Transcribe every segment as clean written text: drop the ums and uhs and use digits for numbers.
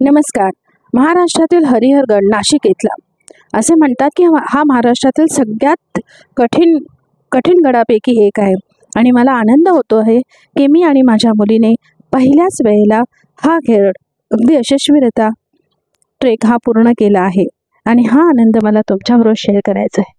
नमस्कार. महाराष्ट्रातील हरिहरगड नाशिक इथला असे म्हणतात की हा महाराष्ट्रातील सगळ्यात कठीण गडापैकी एक आहे आणि मला आनंद होतो आहे की मी आणि माझ्या मुलीने पहिल्याच वेळेला हा गड अगदी यशस्वीरित्या ट्रेक हा पूर्ण केला आहे आणि हा आनंद मला तुमच्याबरोबर शेअर करायचा आहे.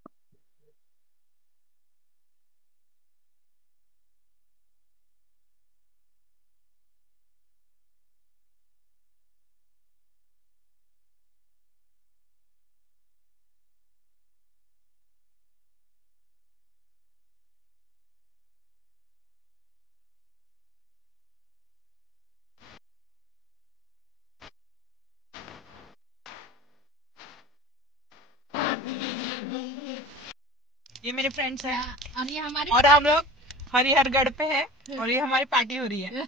ये मेरे फ्रेंड्स हैं और हम लोग हरिहरगढ़ पे है और ये हमारी पार्टी हो रही है.